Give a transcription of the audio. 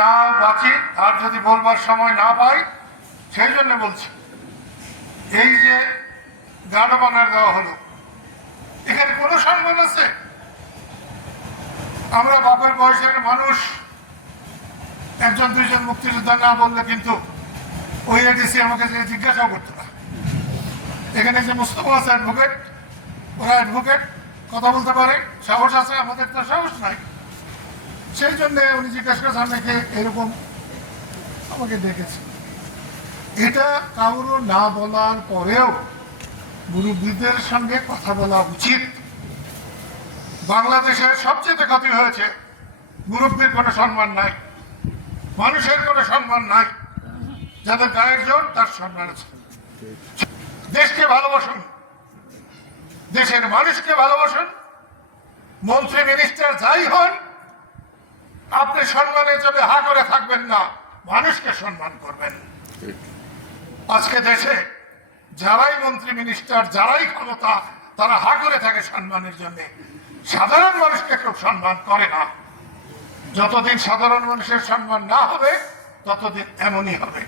না বাঁচি, আর যদি বলবার সময় না পাই, সেই জন্য বলছি। এই যে গাঢ় বানার দেওয়া হলো, এখানে কোনো সম্মান আছে? আমরা বাপের বয়সের মানুষ, একজন, দুইজন মুক্তিযোদ্ধা না বললে কিন্তু ওই এডিসি আমাকে যে জিজ্ঞাসাও করতে না এখানে যে মুস্তফা আছে অ্যাডভোকেট ওরা অ্যাডভোকেট কথা বলতে পারে, সাহস আছে, আমাদের তো সাহস নাই। সেই জন্য উনি জিজ্ঞাসা করেছেন অনেকে এরকম আমাকে ডেকেছে এটা কারও না বলার পরেও মুরব্বীদের সঙ্গে কথা বলা উচিত। বাংলাদেশের সবচেয়ে ক্ষতি হয়েছে মুরব্বীর কোনো সম্মান নাই, মানুষের কোনো সম্মান নাই, যাদের গায়ের জোর তার সম্মান আছে। দেশকে ভালোবাসুন, দেশের মানুষকে ভালোবাসুন, মন্ত্রী মিনিস্টার যাই হন আপনি সম্মানের জন্য হা করে থাকবেন না, মানুষকে সম্মান করবেন। আজকে দেশে যারাই মন্ত্রী মিনিস্টার যারাই ক্ষমতা, তারা হা করে থাকে সম্মানের জন্য। সাধারণ মানুষকে কেউ সম্মান করে না। যতদিন সাধারণ মানুষের সম্মান না হবে, ততদিন এমনই হবে।